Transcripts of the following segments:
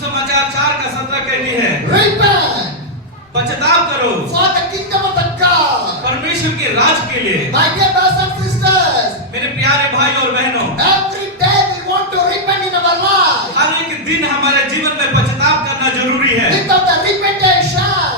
सुसमाचार 4 का 17 कहती है, Repent पश्चाताप करो for the kingdom of the God. परमेश्वर के राज के लिए। My dear brothers and sisters, मेरे प्यारे भाई और बहनों, every day we want to repent in our life. हर एक दिन हमारे जीवन में पश्चाताप करना जरूरी है। Without the repentation,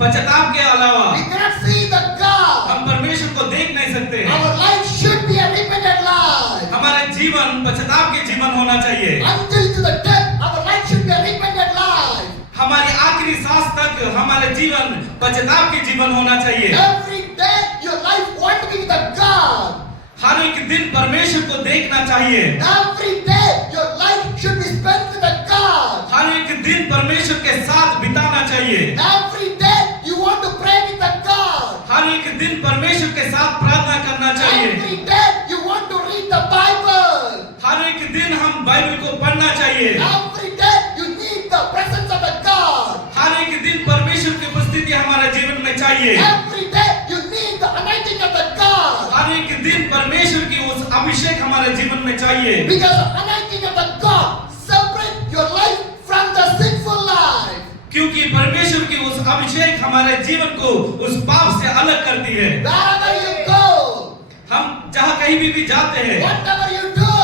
पश्चाताप के अलावा we cannot see the God. हम परमेश्वर को देख नहीं सकते। Our life should be a repentant life. हमारा जीवन पश्चाताप के जीवन होना चाहिए। Until to the death, our life should be a repentant life. हमारी आखिरी सांस तक हमारे जीवन पश्चाताप के जीवन होना चाहिए। Every day your life want to be with the God. हर एक दिन परमेश्वर को देखना चाहिए। Every day your life should be spent with the God. हर एक दिन परमेश्वर के साथ बिताना चाहिए। Every day you want to pray with the God. हर एक दिन परमेश्वर के साथ प्रार्थना करना चाहिए। Every day you want to read the Bible. हर एक दिन हम बाइबल को पढ़ना चाहिए। Every day you need the presence of the God. हर एक दिन परमेश्वर की उपस्थिति हमारे जीवन में चाहिए। Every day you need the anointing of the God. हर एक दिन परमेश्वर की उस अभिषेक हमारे जीवन में चाहिए। Because the anointing of the God separate your life from the sinful life. क्योंकि परमेश्वर की उस अभिषेक हमारे जीवन को उस पाप से अलग करती है। Wherever you go, हम जहाँ कहीं भी जाते हैं, whatever you do,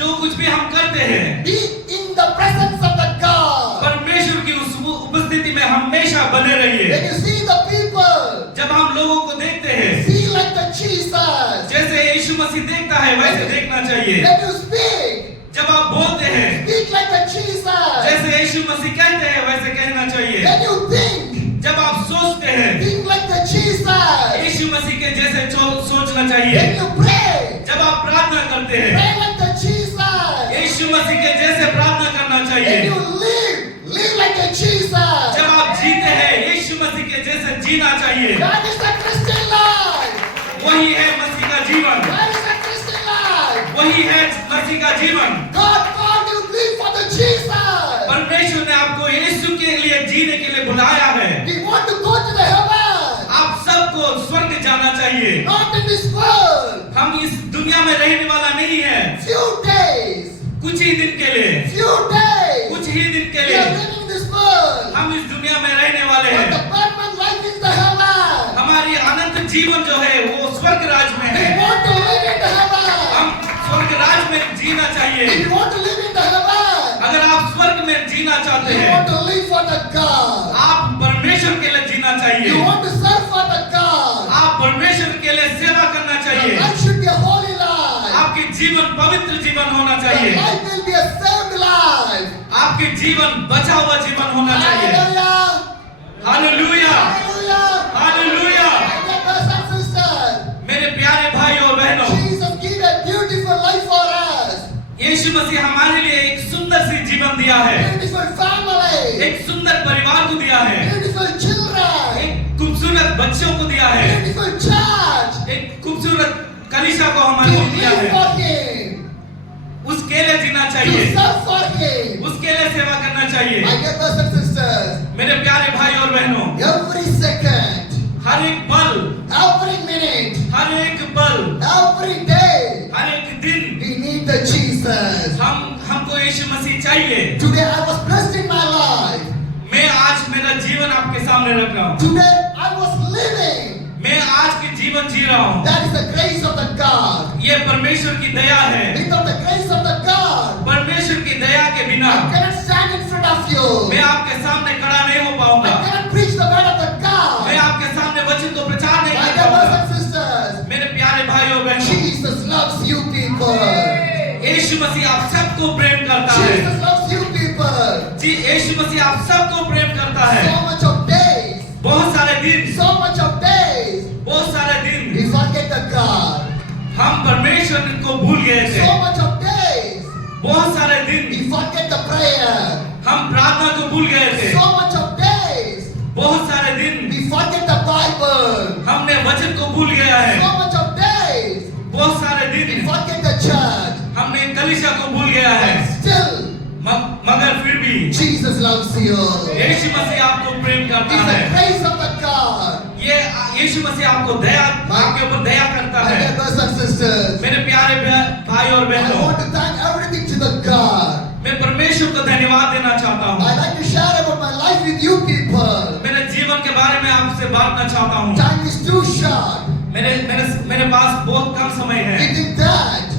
जो कुछ भी हम करते हैं, be in the presence of the God. परमेश्वर की उस उपस्थिति में हमेशा बने रहिए। When you see the people, जब हम लोगों को देखते हैं, see like the Jesus. जैसे यीशु मसीह देखता है वैसे देखना चाहिए। When you speak, जब आप बोलते हैं, speak like the Jesus. जैसे यीशु मसीह कहते हैं वैसे कहना चाहिए। When you think जब आप सोचते हैं, like the Jesus. यीशु मसीह के जैसे सोचना चाहिए। When you pray, जब आप प्रार्थना करते हैं, pray like the Jesus. यीशु मसीह के जैसे प्रार्थना करना When चाहिए। you live like a Jesus. जब आप जीते हैं, यीशु मसीह के जैसे जीना चाहिए। That is the Christian life. वही है मसीह का जीवन। That is the Christian life. वही है मसीह का जीवन। God called you to live for the Jesus. परमेश्वर ने आपको यीशु के लिए जीने के लिए बुलाया है। We want to go to the heaven. आप सबको स्वर्ग जाना चाहिए। Not in this world. हम इस दुनिया में रहने वाला नहीं है। Few days. कुछ ही दिन के लिए, Few days. कुछ ही दिन के We लिए are living in this world. हम इस दुनिया में रहने वाले But हैं। the permanent life is the heaven. हमारी अनंत जीवन जो है वो स्वर्ग राज में We है। want to live in the heaven. हम स्वर्ग राज में जीना चाहिए। If you want to live in the heaven, अगर आप स्वर्ग में जीना चाहते you हैं, want to live for the God. आप परमेश्वर के लिए जीना चाहिए। You want to serve for the God. आप परमेश्वर के लिए सेवा करना Your चाहिए। life should be a holy life. आपके जीवन पवित्र जीवन होना Your चाहिए। life will be a saved life. आपके जीवन बचा हुआ जीवन होना चाहिए। Hallelujah. Hallelujah, Hallelujah. Hallelujah. My dear brothers and sisters, मेरे प्यारे भाई और बहनों, Jesus gave a beautiful life for us. यीशु मसीह हमारे लिए एक सुंदर सी जीवन दिया है। Beautiful family. एक सुंदर परिवार को दिया है। Beautiful children. एक खूबसूरत बच्चों को दिया है। Beautiful church. एक खूबसूरत कलीसिया को To हमारे को दिया live है। for Him. उसके लिए जीना To चाहिए, serve for Him. उसके लिए सेवा करना चाहिए। My dear brothers and sisters, मेरे प्यारे भाई और बहनों, every second, हर एक पल, every minute, हर एक पल, every day, हर एक दिन we need the Jesus. हमको यीशु मसीह चाहिए। Today I was blessed in my life. मैं आज मेरा जीवन आपके सामने रख रहा हूँ। Today I was living. मैं आज के जीवन जी रहा हूँ। That is the grace of the God. ये परमेश्वर की दया है। Without the grace of the God, परमेश्वर की दया के बिना I cannot stand in front of you. मैं आपके सामने खड़ा नहीं हो I पाऊंगा। cannot preach the word of the मैं God. आपके सामने वचन को प्रचार नहीं My कर dear brothers पाऊंगा। and sisters, मेरे प्यारे भाई और बहनों, Jesus loves you people. यीशु मसीह आप सबको प्रेम करता है। Jesus loves you people. जी, यीशु मसीह आप सबको प्रेम करता है। So much of days, बहुत सारे दिन, so much of days, बहुत सारे दिन we forget the God. हम परमेश्वर को भूल गए थे। So much of days, बहुत सारे दिन we forget the prayer. हम प्रार्थना को भूल गए थे। So much of days, बहुत सारे दिन we forget the Bible. हमने वचन को भूल गया है। So much of days, बहुत सारे we दिन forget the church. हमने कलीसिया को भूल गया है। Still, मगर फिर भी Jesus loves you. यीशु मसीह आपको प्रेम करता It's है। the grace of the God. ये यीशु मसीह आपको दया, आपके ऊपर दया करता My है। dear brothers and sisters, मेरे प्यारे भाई और I बहनों, want to thank everything to the God. मैं परमेश्वर को धन्यवाद देना चाहता I हूँ। like to share about my life with you people. मेरे जीवन के बारे में आपसे बांटना चाहता हूँ। Time is too short. मेरे पास बहुत कम समय है। Within that,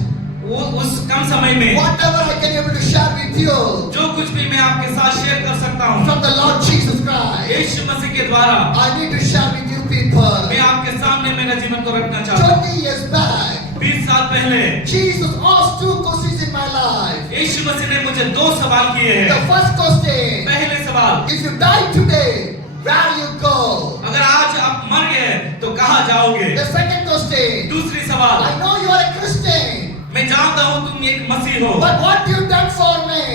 वो उस कम समय में whatever I can able to share with you जो कुछ भी मैं आपके साथ शेयर कर सकता हूँ, from the Lord Jesus Christ, यीशु मसीह के द्वारा I need to share with you people. मैं आपके सामने मेरे जीवन को रखना चाहता हूँ। 20 years back, 20 साल पहले Jesus asked 2 questions in my life. यीशु मसीह ने मुझे 2 सवाल किए The हैं। first question, पहले सवाल, if you die today, where you go? अगर आज आप मर गए तो कहाँ जाओगे? The second question, दूसरी सवाल, I know you are a Christian, मैं जानता हूँ तुम एक मसीह हो, but what you done for me?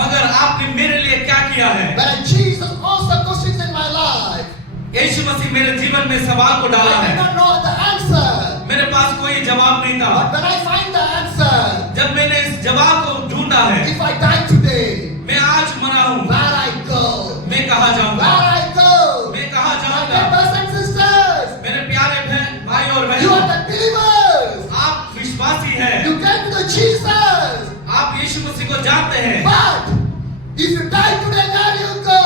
मगर आपने मेरे लिए क्या किया है? When Jesus asked the questions in my life, यीशु मसीह मेरे जीवन में सवाल को डाला I है। did not know the answer. मेरे पास कोई जवाब नहीं था। But when I find the answer, जब मैंने इस जवाब को ढूंढा है, if I die today, मैं आज मरा हूँ, where I go? मैं कहाँ जाऊँगा? Where I go? मैं कहाँ My जाऊँगा? dear brothers and sisters, मेरे प्यारे भाई और you are बहनों, the believers. आप विश्वासी हैं, You came to the Jesus. आप यीशु मसीह को जानते हैं, But if you die today, where you go?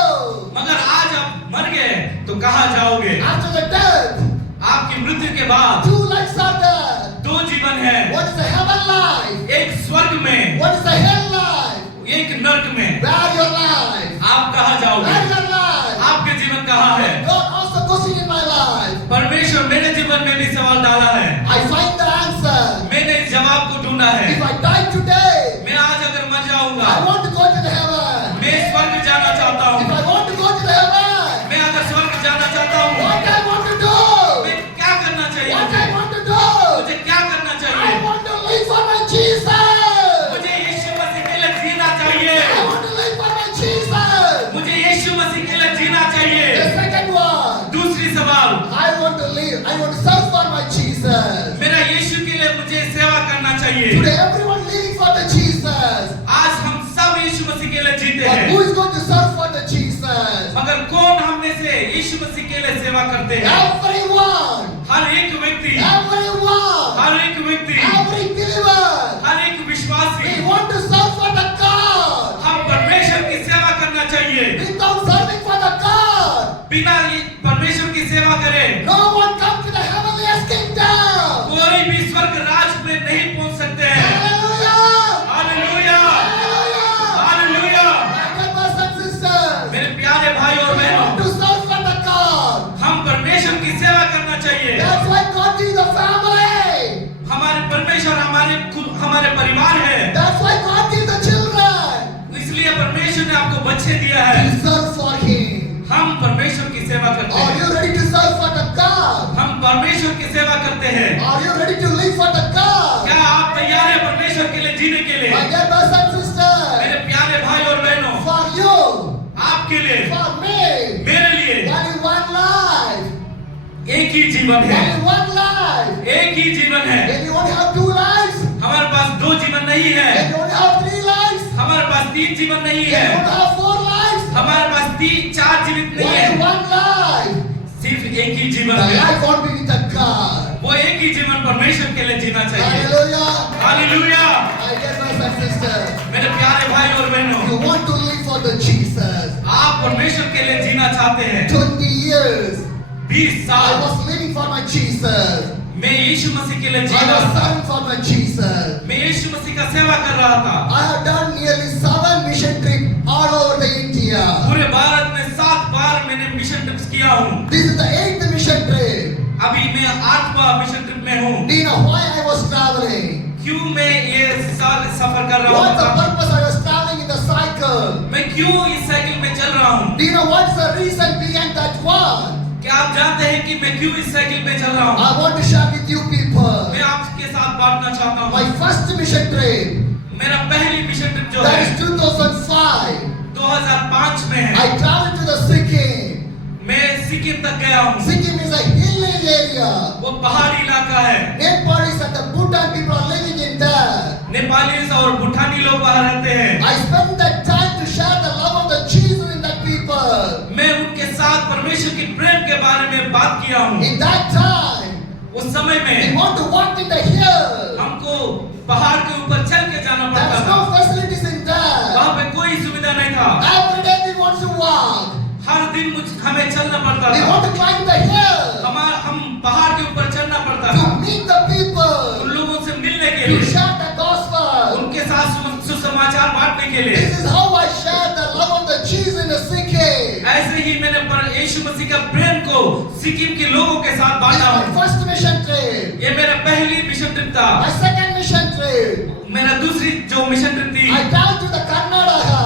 मगर आज आप मर गए तो कहाँ जाओगे? After the death, आपकी मृत्यु के बाद 2 lives are there. 2 जीवन है, What is the heaven life? एक स्वर्ग में, What is the hell life? एक नर्क में। Where your life? आप कहाँ जाओगे? Where your life? आपके जीवन कहाँ है? God asked the question in my life. परमेश्वर मेरे जीवन में भी सवाल डाला है, I find the answer. मैंने इस जवाब को ढूंढा है। If I die today, मैं आज अगर मर जाऊंगा, I want to go to the heaven. मैं स्वर्ग जाना चाहता If हूँ। I want to go to the heaven, मैं अगर स्वर्ग जाना चाहता हूँ, what I want to do? मैं क्या करना चाहिए? What I want to do? मुझे क्या करना I चाहिए? want to live for my Jesus. मुझे यीशु मसीह के लिए जीना चाहिए। I want to live for my Jesus. मुझे यीशु मसीह के लिए जीना चाहिए। The second one, दूसरी सवाल, I want to live. I want to serve for my Jesus. मेरा यीशु के लिए मुझे सेवा करना चाहिए। Today everyone living for the Jesus. आज हम सब यीशु मसीह के लिए जीते But who हैं, is going to serve for the Jesus? मगर कौन हम में से यीशु मसीह के लिए सेवा करते हैं? Everyone. हर एक व्यक्ति, Everyone. हर एक व्यक्ति, Every believer. हर एक विश्वासी, We want to serve for the God. हम परमेश्वर की सेवा करना चाहिए। Without serving for the God, बिना परमेश्वर की सेवा करे no one come to the heavenliest kingdom. कोई भी स्वर्ग राज में नहीं पहुंच सकते हैं। Hallelujah. Hallelujah, Hallelujah. Hallelujah. My dear brothers and sisters, मेरे प्यारे भाई और we बहनों, want to serve for the God. हम परमेश्वर की सेवा करना चाहिए। That's why God is the family. हमारे परमेश्वर हमारे परिवार है, That's why God is the children. इसलिए परमेश्वर ने आपको बच्चे दिया है। We serve for Him. हम परमेश्वर की सेवा करते Are हैं, you ready to serve for the God? हम परमेश्वर की सेवा करते हैं। Are you ready to live for the God? क्या आप तैयार हैं परमेश्वर के लिए जीने के लिए? My dear brothers and sisters, मेरे प्यारे भाई और बहनों, for you, आपके लिए, for me, मेरे लिए there is one life. एक ही जीवन है, There is one life. एक ही जीवन है। Then you only have 2 lives. हमारे पास 2 जीवन नहीं है, Then you only have 3 lives. हमारे पास 3 जीवन नहीं Then you है, only have 4 lives. हमारे पास 4 जीवित नहीं Only है, one life. सिर्फ एक ही जीवन The है। life won't be with the God. वो एक ही जीवन परमेश्वर के लिए जीना चाहिए। Hallelujah. Hallelujah. My dear brothers and sisters, मेरे प्यारे भाई और बहनों, you want to live for the Jesus. आप परमेश्वर के लिए जीना चाहते हैं। 20 years, 20 I साल was living for my Jesus. मैं यीशु मसीह के लिए जी I रहा was था, serving for my Jesus. मैं यीशु मसीह का सेवा कर रहा था। I have done nearly 7 mission trips all over the India. पूरे भारत में 7 बार मैंने मिशन ट्रिप्स किया हूँ। This is the 8th mission trip. अभी मैं 8वां मिशन ट्रिप में हूँ। Do you know why I was traveling? क्यों मैं ये सफर कर रहा What's the हूँ? purpose I was traveling in the cycle? मैं क्यों इस साइकिल में चल रहा हूँ? Do you know what's the reason behind that one? क्या आप जानते हैं कि मैं क्यों इस साइकिल में चल रहा हूँ? I want to share with you people. मैं आपके साथ बांटना चाहता हूँ। My first mission trip, मेरा पहली मिशन ट्रिप जो that है is 2005. 2005 में है। I traveled to the Sikkim. मैं सिक्किम तक गया हूँ। Sikkim is a hilly area. वो पहाड़ी इलाका है। Nepalese and the Bhutan people are living in there. Nepali और भूटानी लोग वहाँ रहते हैं। I spent that time to share the love of the Jesus in that people. मैं उनके साथ परमेश्वर की प्रेम के बारे में बात किया हूँ। In that time, उस समय we में want to walk in the hill. हमको पहाड़ के ऊपर चल के जाना पड़ता There's था। no facilities in there. वहाँ पे कोई सुविधा नहीं था। के लिए। This is how I shared the love of the Jews in the Sikkim. ऐसे ही मैंने यीशु मसीह का प्रेम को सिक्किम के लोगों के साथ This बांटा is my हूँ। first mission trip. ये मेरा पहली मिशन ट्रिप था। My second mission trip. मेरा दूसरी जो मिशन ट्रिप थी, I traveled to the Karnataka.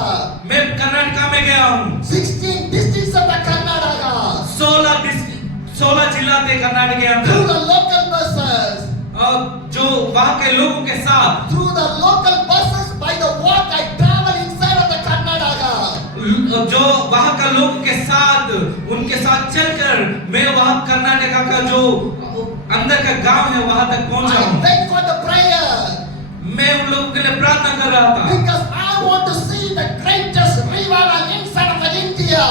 मैं कर्नाटका में गया हूँ। 16 districts of the Karnataka. 16 जिला थे कर्नाटक के Through अंदर। the local buses. और जो वहाँ के लोगों के साथ, Through the local buses, by the walk, I travel inside of the Karnataka. जो वहाँ का लोगों के साथ, उनके साथ चलकर मैं वहाँ कर्नाटका का जो अंदर का गांव है वहाँ तक पहुँचा I हूँ। wait for the prayer. मैं उन लोगों के लिए प्रार्थना कर रहा था। Because I want to see the greatest revival inside of India.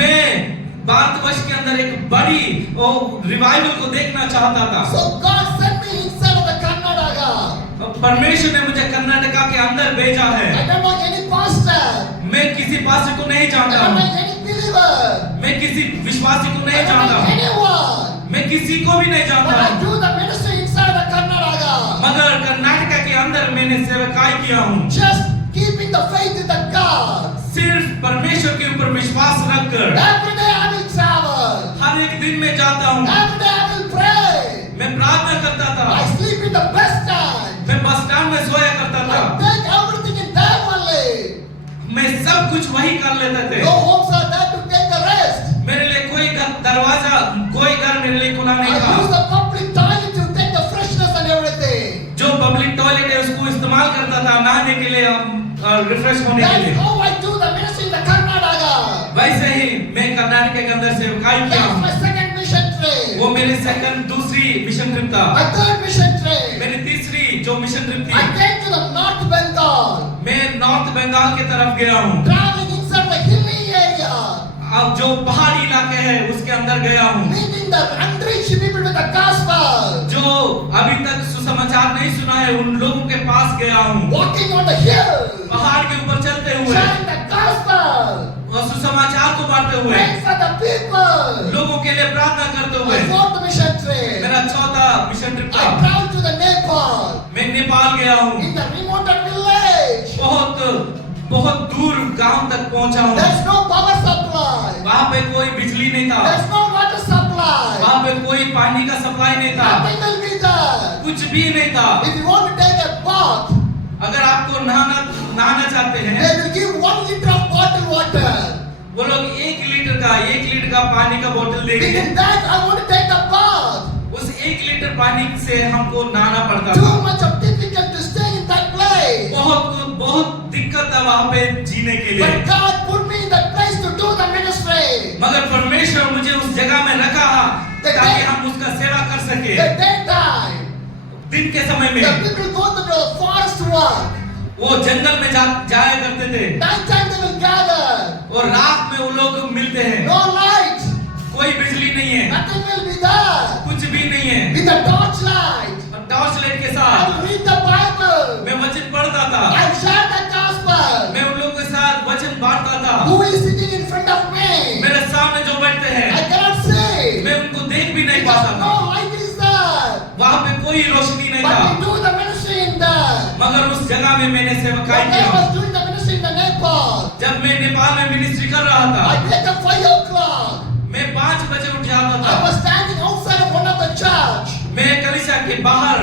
मैं भारतवर्ष के अंदर एक बड़ी रिवाइवल को देखना चाहता था। So God sent me inside of the Karnataka. परमेश्वर ने मुझे कर्नाटका के अंदर भेजा I है। don't know any pastor. मैं किसी पास्टर को नहीं I जानता don't know हूँ। any believer. मैं किसी विश्वासी को I नहीं don't जानता know हूँ। anyone. मैं किसी को भी नहीं But जानता I हूँ। do the ministry inside the Karnataka. मगर कर्नाटका के अंदर मैंने सेवकाई किया हूँ। Just keeping the faith in the God. सिर्फ परमेश्वर के ऊपर विश्वास रखकर Every day I will travel. हर एक दिन में जाता हूँ। Every day I will pray. मैं प्रार्थना करता I था। sleep in the best time. मैं बस स्टैंड में सोया करता I था। take everything in there only. मैं सब कुछ वही कर लेते थे। No homes are there to take the rest. मेरे लिए कोई दरवाजा, कोई घर मेरे लिए खुला I नहीं use था। the public toilet to take the freshness and everything. जो पब्लिक टॉयलेट है उसको इस्तेमाल करता था नहाने के लिए, रिफ्रेश होने के That's लिए। how I do the ministry in the Karnataka. वैसे ही मैं कर्नाटक के अंदर सेवकाई किया That's हूँ। my second mission trip. वो मेरे दूसरी मिशन ट्रिप था। My third mission trip. मेरी तीसरी जो मिशन ट्रिप I थी, came to the North Bengal. मैं नॉर्थ बंगाल की तरफ गया हूँ। Traveling inside the hilly area. अब जो पहाड़ी इलाके हैं उसके अंदर गया हूँ। Meeting the unreached people with the gospel. जो अभी तक सुसमाचार नहीं सुना है उन लोगों के पास गया हूँ। Walking on the hill. पहाड़ के ऊपर चलते हुए Sharing the gospel. और सुसमाचार को बांटते हुए, Praying for the people. लोगों के लिए प्रार्थना करते My हुए। fourth mission trip. मेरा चौथा मिशन ट्रिप I था। traveled to the Nepal. मैं नेपाल गया हूँ। In the remote village. बहुत दूर गांव तक पहुंचा हूँ। There's no power supply. वहाँ पे कोई बिजली नहीं था। There's no water supply. वहाँ पे कोई पानी का सप्लाई नहीं था। Nothing will be there. कुछ भी नहीं था। If you want to take a bath, अगर आपको नहाना चाहते हैं, they will give 1 liter of bottled water. वो लोग 1 लीटर का पानी का बोतल देंगे। Within that, I want to take a bath. उस 1 लीटर पानी से हमको नहाना पड़ता Too था। much of difficult to stay in that place. बहुत दिक्कत था वहाँ पे जीने के लिए। But God put me in that place to do the ministry. मगर परमेश्वर मुझे उस जगह में रखा ताकि हम उसका सेवा कर सके। The daytime, दिन के समय the में people go to the forest work. वो जंगल में जाया करते थे Nighttime they will gather. और रात में वो लोग मिलते हैं। No light. कोई बिजली नहीं है, Nothing will be there. कुछ भी नहीं है। With the torchlight, और टॉर्च लाइट के I साथ will read the Bible. मैं वचन पढ़ता था। I will share the gospel. मैं उन लोगों के साथ वचन बांटता था। Who is sitting in front of me? मेरे सामने जो बैठते I हैं cannot see. मैं उनको देख भी नहीं Because पाता था। no light is there. वहाँ पे कोई रोशनी नहीं But था। we do the ministry in there. मगर उस जगह में मैंने सेवकाई When I किया। was doing the ministry in the Nepal, जब मैं नेपाल में मिनिस्ट्री कर रहा I था, wake up 5 o'clock. मैं 5 बजे उठ जाता I था। was standing outside of one of the church. मैं कलीसिया के बाहर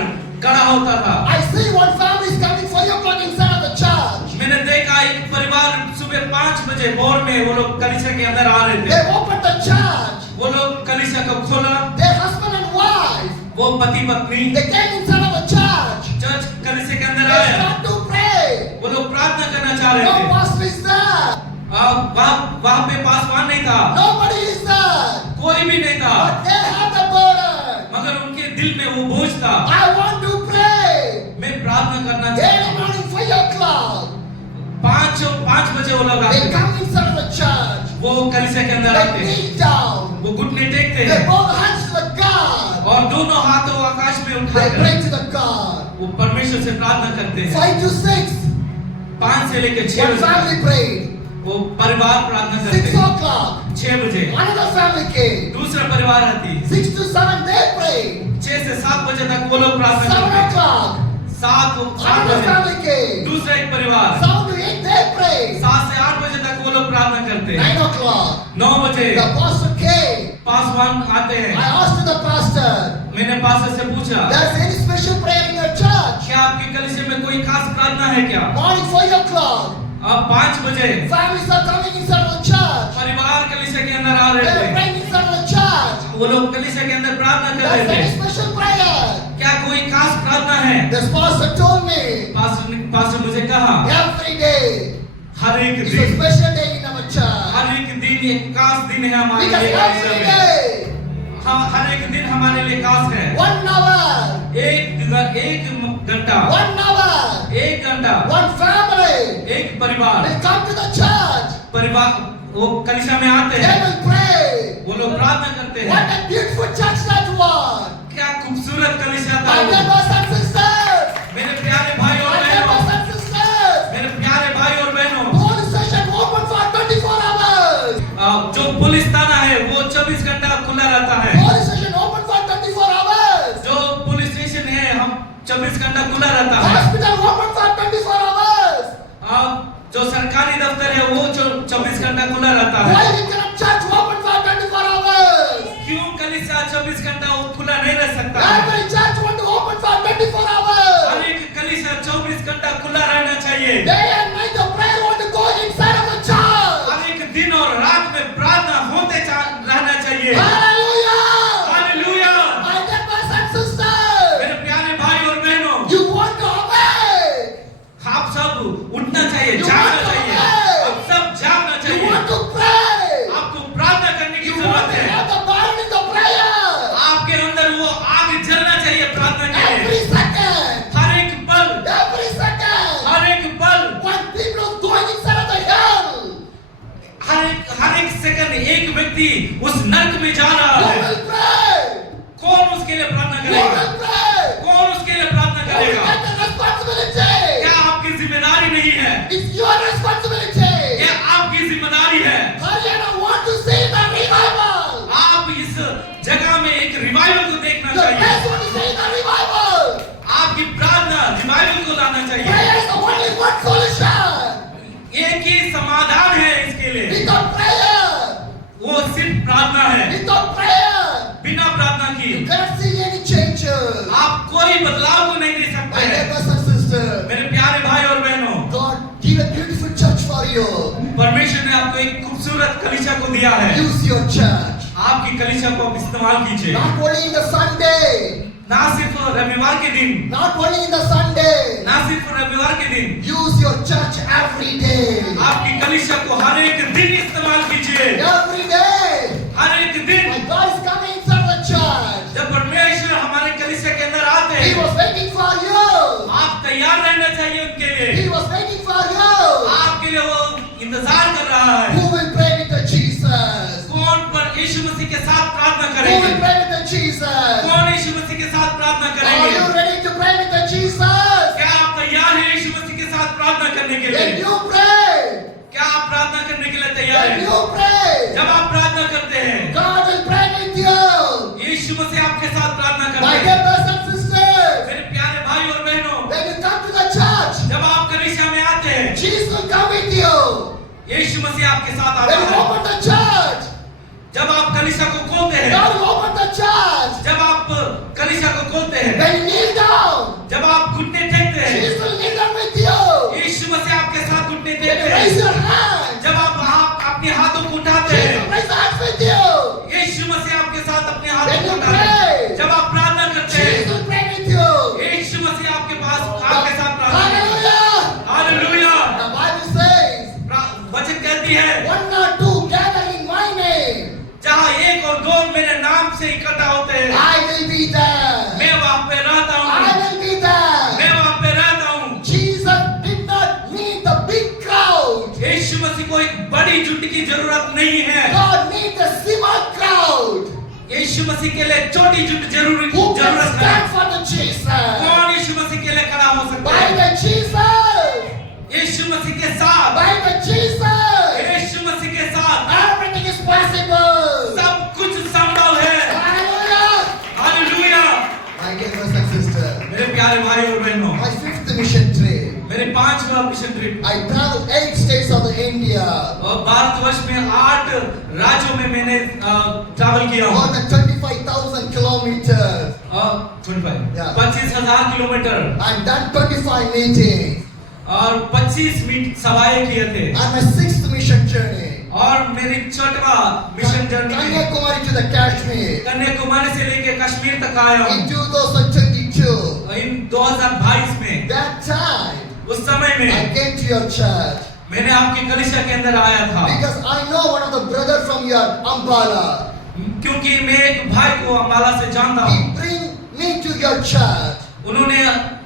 खड़ा होता था। I see one family is coming 5 o'clock inside of the church. मैंने देखा एक परिवार सुबह 5 बजे भोर में वो लोग कलीसिया के अंदर आ रहे They थे। opened the church. वो लोग कलीसिया को खोला। Their husband and wife, वो पति पत्नी they came inside of the church. Church कलीसिया के अंदर They आए। start to pray. वो लोग प्रार्थना करना चाह रहे No थे। pastor is there. वहाँ पे पासवान नहीं था, Nobody is there. कोई भी नहीं था। But they have the burden. मगर उनके दिल में वो बोझ था। I want to pray. मैं प्रार्थना करना Early चाहता हूँ। morning 5 o'clock. 5 बजे वो लोग आते They थे। come inside of the church. वो कलीसिया के अंदर They आते हैं। kneel down. वो घुटने टेकते They हैं both hands to the God. और दोनों हाथों आकाश में They उठाकर pray to the God. वो परमेश्वर से प्रार्थना करते हैं। 5 to 6. 5 से लेकर 6 One बजे family prayed. वो परिवार प्रार्थना 6 करते हैं। o'clock. 6 बजे Another family came. दूसरा परिवार आती। 6 to 7 they prayed. 6 से 7 बजे तक वो लोग प्रार्थना 7 करते हैं। o'clock. 7 Another बजे family came. दूसरा एक परिवार 7 to 8 they पहनते 9 हैं। o'clock. 9 बजे The pastor came. पासवान आते हैं। I asked the pastor, मैंने पास्टर से पूछा, there's any special prayer in your church? क्या आपकी कलीसिया में कोई खास प्रार्थना है क्या? Morning 5 o'clock. अब 5 बजे Families are coming inside of the church. परिवार कलीसिया के अंदर आ रहे They're थे। praying inside of the church. वो लोग कलीसिया के अंदर प्रार्थना कर There's रहे any थे। special prayer? क्या कोई खास प्रार्थना है? This pastor told me, pastor मुझे कहा, every day हर एक is a दिन, special day in our church. हर एक दिन एक खास दिन है हमारे Because लिए कलीसिया every में। day, हाँ, हर एक दिन हमारे लिए खास है। 1 hour, एक घंटा, 1 hour, 1 घंटा, one family एक परिवार, will come to the church. परिवार वो कलीसिया में आते They हैं। will pray. वो लोग प्रार्थना करते हैं। What a beautiful church that was. क्या खूबसूरत कलीसिया था My वो। dear brothers and sisters, मेरे प्यारे भाई और my dear बहनों, brothers and sisters, मेरे प्यारे भाई और बहनों, police station open for 24 hours. जो पुलिस थाना है वो 24 घंटा खुला रहता है। Police station open for 24 hours. जो पुलिस स्टेशन है हम 24 घंटा खुला रहता है। Hospital open for 24 hours. जो सरकारी दफ्तर है वो 24 घंटा खुला रहता Why है। we cannot church open for 24 hours? क्यों कलीसिया 24 घंटा खुला नहीं रह सकता है? Every church want to open for 24 hours. हर एक कलीसिया 24 घंटा खुला रहना चाहिए। Day and night the prayer want to go inside of the church. हर एक दिन और रात में प्रार्थना होते रहना चाहिए। Hallelujah. Hallelujah. My dear brothers and sisters, मेरे प्यारे भाई और बहनों, you want to obey. आप सब उठना चाहिए, You जागना want to चाहिए। obey. आप सब जागना You चाहिए। want to pray. आपको प्रार्थना करने की You want जरूरत to है। have the burn in the prayer. आपके अंदर वो आग जलना चाहिए प्रार्थना के Every लिए। second. हर एक पल, Every second. हर एक पल, When people are going inside of the hell, हर एक सेकंड एक व्यक्ति उस नरक में जा रहा you है। will pray. कौन उसके लिए प्रार्थना You करेगा? will pray. कौन उसके लिए प्रार्थना You will करेगा? get the responsibility. क्या आपकी जिम्मेदारी नहीं है? It's your responsibility. ये आपकी जिम्मेदारी है। Haryana want to see the revival. आप इस जगह में एक रिवाइवल को देखना Your चाहिए। best want to see the revival. आपकी प्रार्थना रिवाइवल को लाना चाहिए। Prayer is the only one solution. एक ही समाधान है इसके लिए, Without prayer, वो सिर्फ प्रार्थना है। without prayer, बिना प्रार्थना की you cannot see any changes. आप कोई बदलाव को नहीं दे My सकते dear हैं। brothers and sisters, मेरे प्यारे भाई और बहनों, God give a beautiful church for you. परमेश्वर ने आपको एक खूबसूरत कलीसिया को दिया है। Use your church. आपकी कलीसिया को आप इस्तेमाल कीजिए। Not only in the Sunday, ना सिर्फ रविवार के दिन, not only in the Sunday. ना सिर्फ रविवार के दिन, Use your church every day. आपकी कलीसिया को हर एक दिन इस्तेमाल कीजिए। Every day. हर एक दिन My God is coming inside the church. जब परमेश्वर हमारे कलीसिया के अंदर आते He हैं, was waiting for you. आप तैयार रहना चाहिए उनके लिए। He was waiting for you. आपके लिए वो इंतजार कर रहा है। Who will pray with the Jesus? कौन पर यीशु मसीह के साथ प्रार्थना Who करेंगे? will pray with the Jesus? कौन यीशु मसीह के साथ प्रार्थना Are करेंगे? you ready to pray with the Jesus? क्या आप तैयार हैं यीशु मसीह के साथ प्रार्थना करने के When लिए? you pray, क्या आप प्रार्थना करने के लिए तैयार when हैं? you pray, जब आप प्रार्थना करते हैं, God will pray with you. यीशु मसीह आपके साथ प्रार्थना करते My हैं। dear brothers and sisters, मेरे प्यारे भाई और बहनों, when you come to the church, जब आप कलीसिया में आते हैं, Jesus will come with you. यीशु मसीह आपके साथ When आता you है। open the church, जब आप कलीसिया को खोलते हैं, God will open the church. जब आप कलीसिया को खोलते हैं, When you kneel down, जब आप घुटने टेकते हैं, Jesus will kneel down with you. यीशु मसीह आपके साथ घुटने When you टेकते raise हैं, your hand, जब आप अपने हाथों को उठाते Jesus हैं, will raise his hands with you. यीशु मसीह आपके साथ अपने हाथों When को you उठाते हैं। pray, जब आप प्रार्थना करते हैं, Jesus will pray with you. यीशु मसीह आपके साथ प्रार्थना करते हैं। Hallelujah. Hallelujah. The Bible says, वचन कहती है, 1 or 2 gather in my name, जहाँ 1 और 2 मेरे नाम से इकट्ठा होते हैं, I will be there. मैं वहाँ पे रहता I हूँ। will be there. मैं वहाँ पे रहता हूँ। Jesus did not need the big crowd. यीशु मसीह को एक बड़ी झुंड की जरूरत नहीं है। God needs a small crowd यीशु मसीह के लिए छोटी झुंड who can जरूरत है। stand for the Jesus. कौन यीशु मसीह के लिए खड़ा हो सकता By है? the Jesus, यीशु मसीह के साथ, by the Jesus, यीशु मसीह के साथ everything is possible. सब कुछ संभव है। Hallelujah. Hallelujah. My dear brothers and sisters, मेरे प्यारे भाई और बहनों, my 5th mission trip. मेरे 5वां mission trip. I traveled 8 states of India. और भारतवर्ष में 8 राज्यों में मैंने ट्रैवल किया More हूँ। than 25,000 kilometers. 25 Yeah. 25,000 kilometre I've done 25 meetings. और 25 मीट सभाएं किए थे। And my 6th mission journey. और मेरी 6वां मिशन जर्नी में Kanyakumari to the Kashmir. Kanyakumari से लेके कश्मीर तक आया हूँ। In 2022. इन 2022 में That time, उस समय I में came to your church. मैंने आपकी कलीसिया के अंदर आया था, Because I know one of the brother from your Ambala. क्योंकि मैं एक भाई को अम्बाला से जानता He हूँ। bring me to your church. उन्होंने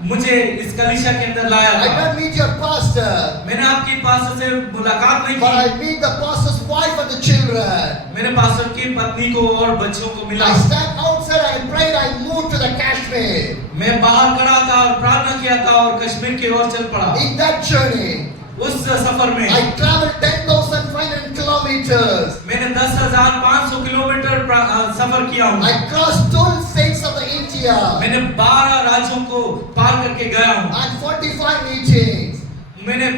मुझे इस कलीसिया के अंदर लाया I था। don't meet your pastor, मैंने आपकी पास्टर से मुलाकात नहीं but की। I meet the pastor's wife and the children. मैंने पास्टर की पत्नी को और बच्चों को मिला। I stand outside and prayed. I moved to the Kashmir. मैं बाहर खड़ा था और प्रार्थना किया था और कश्मीर की ओर चल पड़ा। In that journey, उस सफर में I traveled 10,500 kilometers. मैंने 10,500 किलोमीटर सफर किया हूँ। I crossed 12 states of the India मैंने 12 राज्यों को पार करके गया हूँ। and 45 meetings. मैंने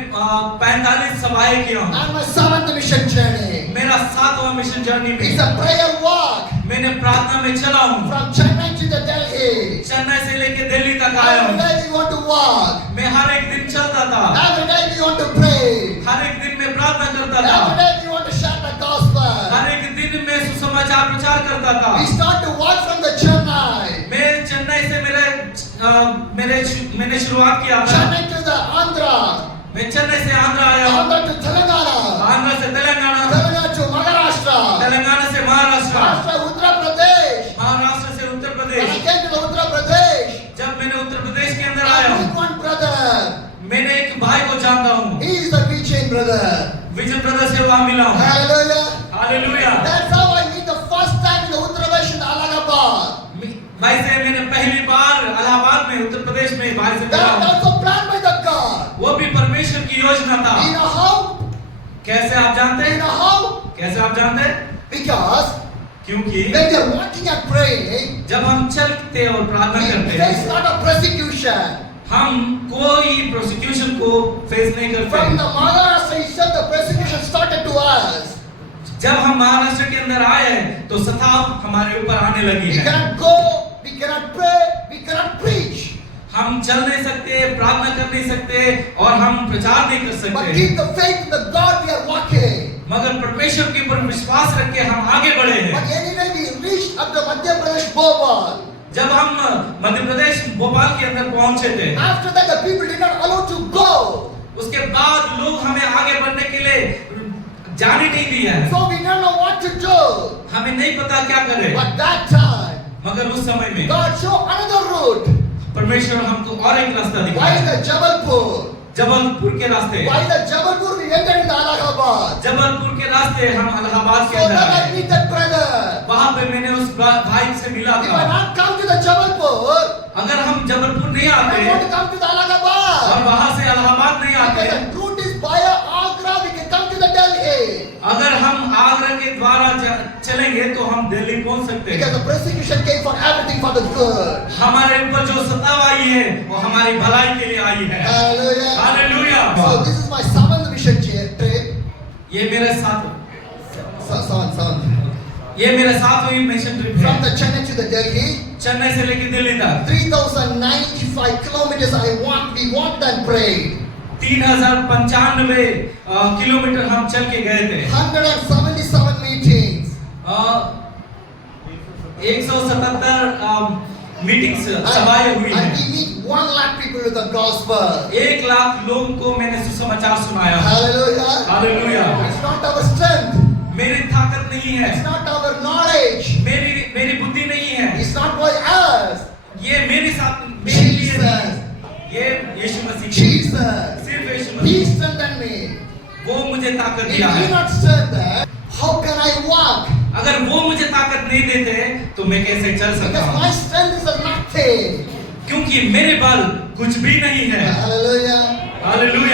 45 सभाएं किया हूँ। And my 7th mission journey मेरा 7वां मिशन जर्नी is में a prayer walk मैंने प्रार्थना में चला हूँ। from Chennai to the Delhi. Chennai से लेके दिल्ली तक आया Every हूँ। day we want to walk. मैं हर एक दिन चलता था, Every day we want to pray. हर एक दिन मैं प्रार्थना करता Every था, day we want to share the gospel. हर एक दिन मैं सुसमाचार प्रचार करता था। We start to walk from the Chennai. मैं चेन्नई से मैंने शुरुआत किया था। Chennai to the Andhra. मैं चेन्नई से आंध्र आया हूँ, Andhra to Telangana. आंध्र से Telangana, Telangana to Maharashtra. Telangana से Maharashtra, Maharashtra, Uttar Pradesh. Maharashtra से उत्तर When I Pradesh. came to the Uttar Pradesh, जब मैंने उत्तर प्रदेश के अंदर I आया met हूँ, one brother. मैंने एक भाई को जानता हूँ, He is the Vijay brother. Vijay brother से वहां मिला हूँ। Hallelujah. Hallelujah. That's how I meet the first time in the Uttar Pradesh in Allahabad. भाई से मैंने पहली बार इलाहाबाद में उत्तर प्रदेश में भाई से मिला That हूँ। also planned by the God. वो भी परमेश्वर की योजना था। You know how? कैसे आप जानते You know हैं? how? कैसे आप जानते हैं? Because क्योंकि when you're walking and praying, जब हम चलते और प्रार्थना we करते face हैं, lot of persecution. हम कोई प्रोसिक्यूशन को फेस नहीं From करते। the Maharashtra itself, the persecution started to us. जब हम महाराष्ट्र के अंदर आए तो सताव हमारे ऊपर आने लगी We है। cannot go, we cannot pray, we cannot preach. हम चल नहीं सकते, प्रार्थना कर नहीं सकते और हम प्रचार नहीं कर But सकते। keep the faith in the God we are walking. मगर परमेश्वर के ऊपर विश्वास रख के हम आगे बढ़े But हैं। anyway, we reached up the Madhya Pradesh Bhopal. जब हम मध्य प्रदेश भोपाल के अंदर पहुंचे थे, After that, the people did not allow to go. उसके बाद लोग हमें आगे बढ़ने के लिए जाने नहीं दिया है। So we don't know what to do. हमें नहीं पता क्या करें। But that time, मगर उस समय में God showed another route. परमेश्वर हमको और एक रास्ता Why दिखाया। the Jabalpur? जबलपुर के रास्ते, Why the Jabalpur we entered in the Allahabad? Jabalpur के रास्ते हम इलाहाबाद के So अंदर then I आए। meet that brother. वहां पे मैंने उस भाई से मिला If था। I not come to the Jabalpur, अगर हम जबलपुर नहीं I आते want to come to the और Allahabad. वहां से इलाहाबाद नहीं आते, Because the route is via Agra, we can come to the Delhi. अगर हम आगरा के द्वारा चलेंगे तो हम दिल्ली पहुंच सकते Because हैं। the persecution came for everything for the good. हमारे ऊपर जो सताव आई है वो हमारी भलाई के लिए आई है। Hallelujah. Hallelujah. So this is my 7th mission trip. ये मेरे साथ ये मेरा 7वां मिशन ट्रिप From है। the Chennai to the Delhi, Chennai से लेकर दिल्ली तक 3,095 kilometers we walked and prayed. 3095 kilometre हम चल के गए थे। 177 meetings. 177 मीटिंग्स सभाएं हुई And हैं। we meet 1 lakh people with the gospel. 1 lakh लोगों को मैंने सुसमाचार सुनाया। Hallelujah. Hallelujah. It's not our strength. मेरी ताकत नहीं है, It's not our knowledge. मेरी बुद्धि नहीं है, It's not by us. ये मेरे साथ मेरे लिए Jesus. नहीं। ये यीशु मसीह Jesus. सिर्फ यीशु He मसीह strengthened me. वो मुझे ताकत If दिया he है। not strengthened, how can I walk? अगर वो मुझे ताकत नहीं देते तो मैं कैसे चल सकता Because हूँ? my strength is nothing. क्योंकि मेरे बल कुछ भी नहीं है। Hallelujah. हालेलुया।